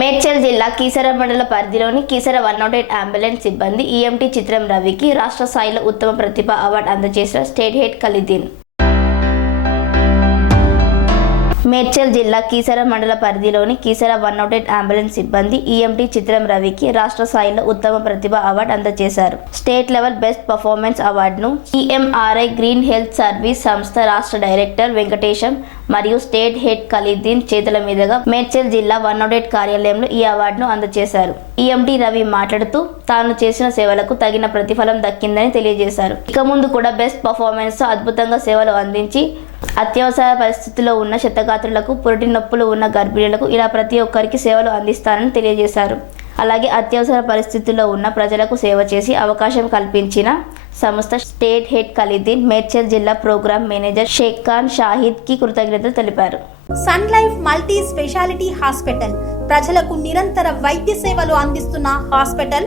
మేడ్చల్ జిల్లా కీసర మండల పరిధిలోని Keesara one nought eight ambulance సిబ్బంది ఈఎంటీ చిత్రం రవికి రాష్ట్ర స్థాయిలో ఉత్తమ ప్రతిభ అవార్డు అందజేసిన స్టేట్ హెడ్ ఖలీదీన్. మేడ్చల్ జిల్లా కీసర మండల పరిధిలోని Keesara one nought eight ambulance సిబ్బంది ఈఎంటీ చిత్రం రవికి రాష్ట్ర స్థాయిలో ఉత్తమ ప్రతిభ అవార్డు అందజేశారు. స్టేట్ లెవెల్ బెస్ట్ పర్ఫార్మెన్స్ అవార్డును ఈఎంఆర్ఐ గ్రీన్ హెల్త్ సర్వీస్ సంస్థ రాష్ట్ర డైరెక్టర్ వెంకటేశం మరియు స్టేట్ హెడ్ ఖలీద్దీన్ చేతుల మీదుగా మేడ్చల్ జిల్లా వన్ నాట్ ఎయిట్ కార్యాలయంలో ఈ అవార్డును అందజేశారు. ఈఎంటీ రవి మాట్లాడుతూ తాను చేసిన సేవలకు తగిన ప్రతిఫలం దక్కిందని తెలియజేశారు. ఇక ముందు కూడా బెస్ట్ పర్ఫార్మెన్స్తో అద్భుతంగా సేవలు అందించి అత్యవసర పరిస్థితిలో ఉన్న శతగాత్రులకు పురటి నొప్పులు ఉన్న గర్భిణులకు ఇలా ప్రతి ఒక్కరికి సేవలు అందిస్తారని తెలియజేశారు. అలాగే అత్యవసర పరిస్థితుల్లో ఉన్న ప్రజలకు సేవ చేసి అవకాశం కల్పించిన సంస్థ స్టేట్ హెడ్ ఖలీదీన్ మేడ్చల్ జిల్లా ప్రోగ్రామ్ మేనేజర్ షేక్ ఖాన్ షాహిద్కి కృతజ్ఞతలు తెలిపారు. Sun Life multi speciality hospital ప్రజలకు నిరంతర వైద్య సేవలు అందిస్తున్న హాస్పిటల్